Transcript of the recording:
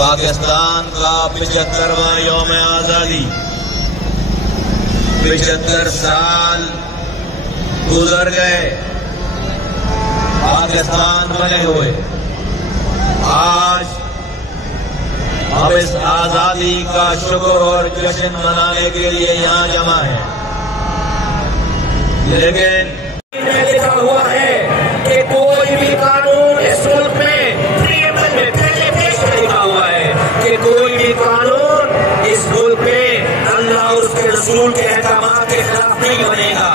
पाकिस्तान का 75वां यौम आजादी, 75 साल गुजर गए पाकिस्तान बने हुए। आज हम इस आजादी का शुक्र और जश्न मनाने के लिए यहाँ जमा है, लेकिन लिखा हुआ है कि कोई भी कानून इस मुल्क में प्रीएम्बल में पहले पेज में लिखा हुआ है कि कोई भी कानून इस मुल्क में अल्लाह और उसके रसूल के अहकामात के खिलाफ नहीं बनेगा।